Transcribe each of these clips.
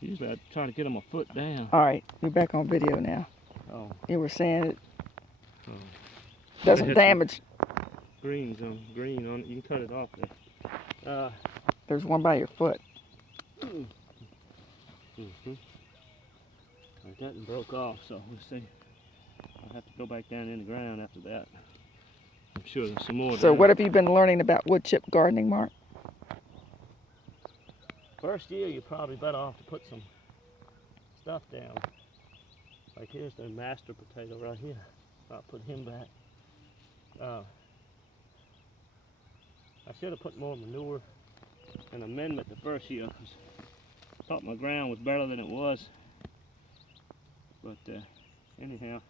Usually I try to get them a foot down. All right, you're back on video now. Oh. You were saying it Oh. doesn't damage. Green on it. You can cut it off there. There's one by your foot. That one broke off, so we'll see. I'll have to go back down in the ground after that. I'm sure there's some more. So what have you been learning about wood chip gardening, Mark? First year, you're probably better off to put some stuff down. Like here's the master potato right here. I'll put him back. I should have put more manure and amendment the first year because I thought my ground was better than it was. But anyhow,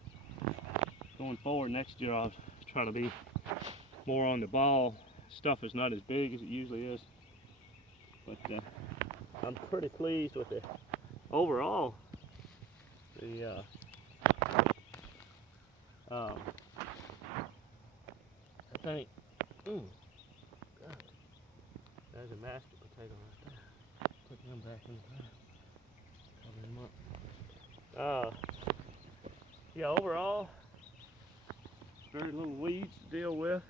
going forward next year, I'll try to be more on the ball. Stuff is not as big as it usually is. But I'm pretty pleased with the overall. I think, God, there's a master potato right there. Put him back in the ground. Cover him up. Yeah, overall, very little weeds to deal with.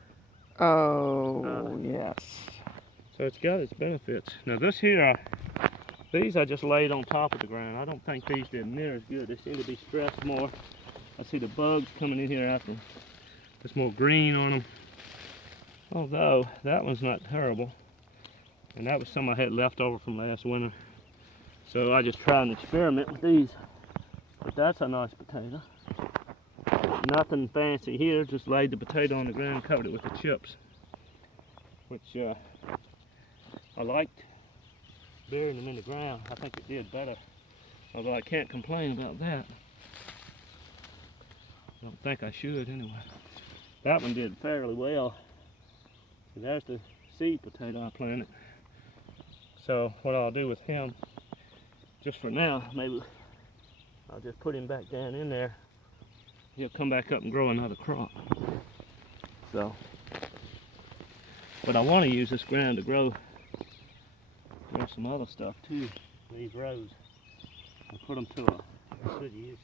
Oh, yes. So it's got its benefits. Now this here, these I just laid on top of the ground. I don't think these did near as good. They seem to be stressed more. I see the bugs coming in here after. There's more green on them. Although that one's not terrible. And that was some I had left over from last winter. So I just tried an experiment with these. But that's a nice potato. Nothing fancy here, just laid the potato on the ground and covered it with the chips. Which I liked burying them in the ground. I think it did better. Although I can't complain about that. I don't think I should anyway. That one did fairly well. And there's the seed potato I planted. So what I'll do with him, just for now, maybe I'll just put him back down in there. He'll come back up and grow another crop. So, but I want to use this ground to grow some other stuff too. These rows. I'll put them to a good use.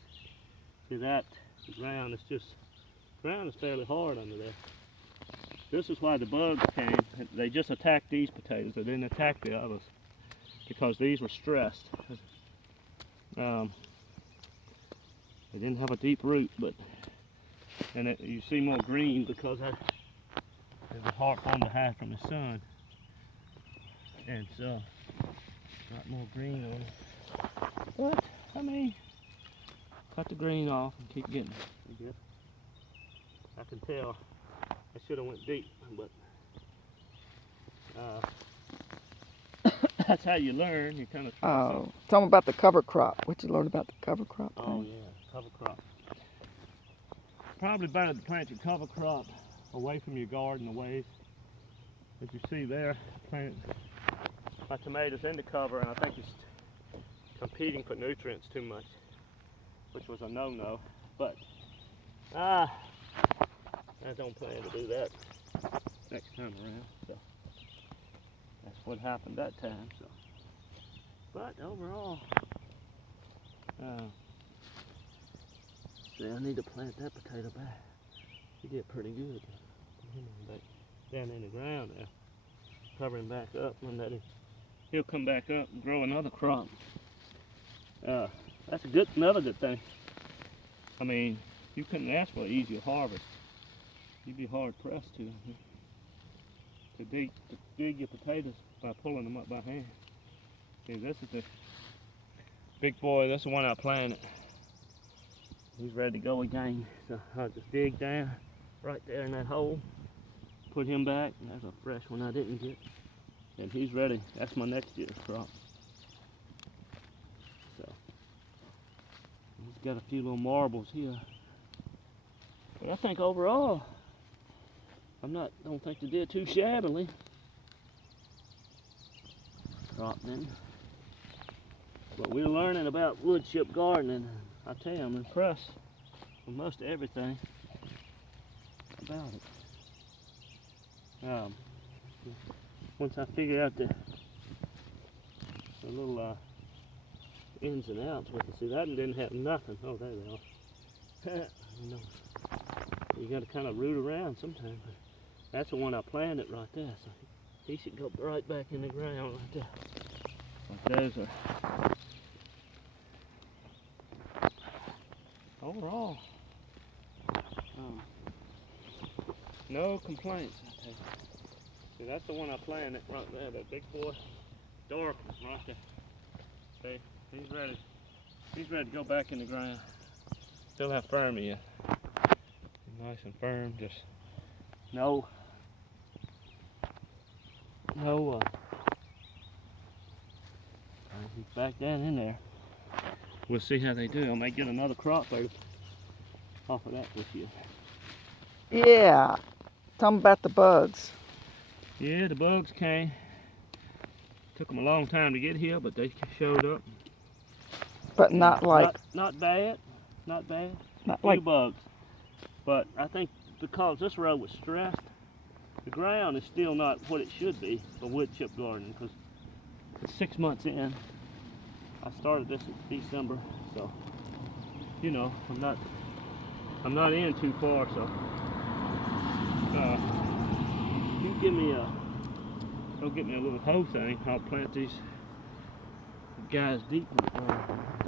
See that? The ground is fairly hard under there. This is why the bugs came. They just attacked these potatoes. They didn't attack the others because these were stressed. They didn't have a deep root, and you see more green because there's a hard one to hide from the sun, and so not more green on it. But I mean, cut the green off and keep getting it. I can tell I should have went deep, but that's how you learn. You kind of try something. Tell me about the cover crop. What you learned about the cover crop? Oh yeah, cover crop. Probably better to plant your cover crop away from your garden a ways. As you see there, plant my tomatoes in the cover, and I think it's competing for nutrients too much, which was a no-no. But I don't plan to do that next time around. So that's what happened that time. So, but overall, see, I need to plant that potato back. He did pretty good. Back down in the ground there, cover him back up, and let him. He'll come back up and grow another crop. That's another good thing. I mean, you couldn't ask for an easier harvest. You'd be hard pressed to dig your potatoes by pulling them up by hand. See, this is the big boy. This is the one I planted. He's ready to go again. So I'll just dig down right there in that hole, put him back. There's a fresh one I didn't get. And he's ready. That's my next year's crop. So he's got a few little marbles here. But I think overall, don't think they did too shabbily. Crop then. But we're learning about wood chip gardening. I tell you, I'm impressed with most everything about it. Once I figure out the little ins and outs with it. See, that one didn't have nothing. Oh, there they are. No. You got to kind of root around sometimes. But that's the one I planted right there. So he should go right back in the ground right there. But those are overall no complaints. I tell you. See, that's the one I planted right there. That big boy, dark one right there. See, he's ready. He's ready to go back in the ground. Still have firm in. Nice and firm. Just no. He's back down in there. We'll see how they do. I may get another crop off of that this year. Yeah. Tell them about the bugs. Yeah, the bugs came. Took them a long time to get here, but they showed up. But not like, Not bad. Not bad. not Few like, bugs. But I think because this row was stressed, the ground is still not what it should be for wood chip gardening, because it's 6 months in. I started this in December, so you know I'm not in too far. So you give me go get me a little hoe thing. I'll plant these guys deep in the ground.